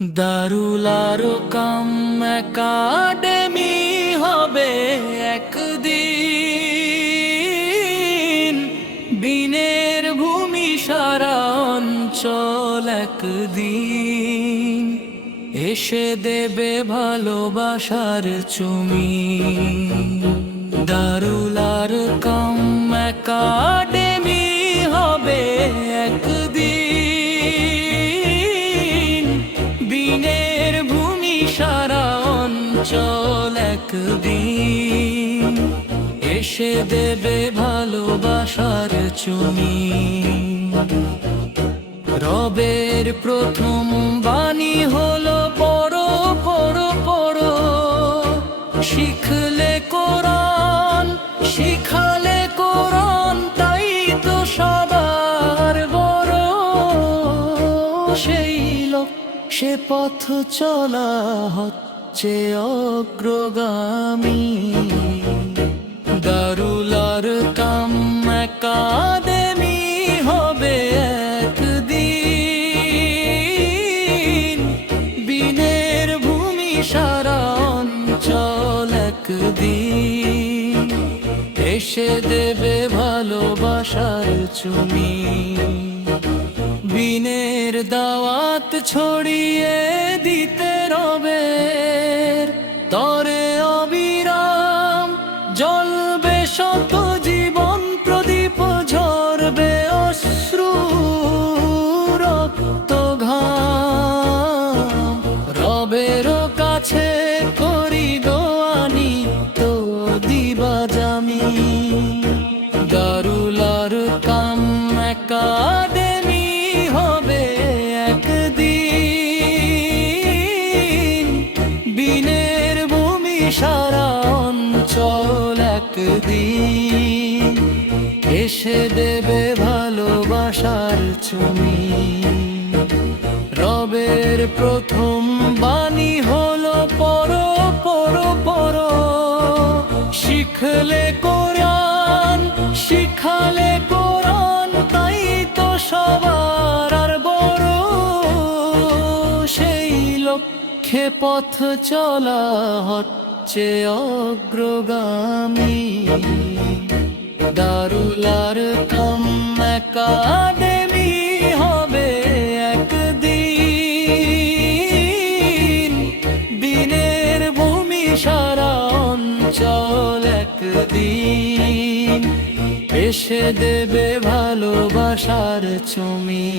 দারুল Arkam academy হবে একদিন, বিনের ভূমি সারা অঞ্চল একদিন এসে দেবে ভালোবাসার চুমি। দারুল আরকাম একাডেমি হবে একদিন, বিনের ভূমি সারা অঞ্চল একদিন এসে দেবে ভালোবাসার চুমি। রবের প্রথম বাণী হলো পড়ো পড়ো পড়ো, শিখলে কোরআন শিখালে কোরআন, তাই তো সবার বড়। সেই লোক সে পথ চলা হচ্ছে অগ্রগামী। দারুল আরকাম একাডেমি হবে একদিন, বিনের ভূমি সারা অঞ্চল একদিন এসে দেবে ভালোবাসার চুমি। বিনের দাওয়াত ছড়িয়ে দিতে রবের তরে অবিরাম, জ্বলবে শত জীবন প্রদীপ, ঝরবে অশ্রু রক্ত ঘাম। রবের কাছে করি দোয়ানি তো দিবা জামি। দারুল আরকাম একাডেমি হবে একদিন, বিনের ভূমি সারা অঞ্চল একদিন এসে দেবে ভালোবাসার চুমি। রবের প্রথম বাণী হলো পড়ো পড়ো পড়ো, শিখলে কোরআন শিখালে কোরআন, তাই তো সবার আর বড়। সেই লক্ষ্যে পথ চলা হচ্ছে অগ্রগামী। দারুল আরকাম একাডেমি হবে একদিন, বিনের ভূমি সারা অঞ্চল একদিন এসে দেবে ভালোবাসার চুমি।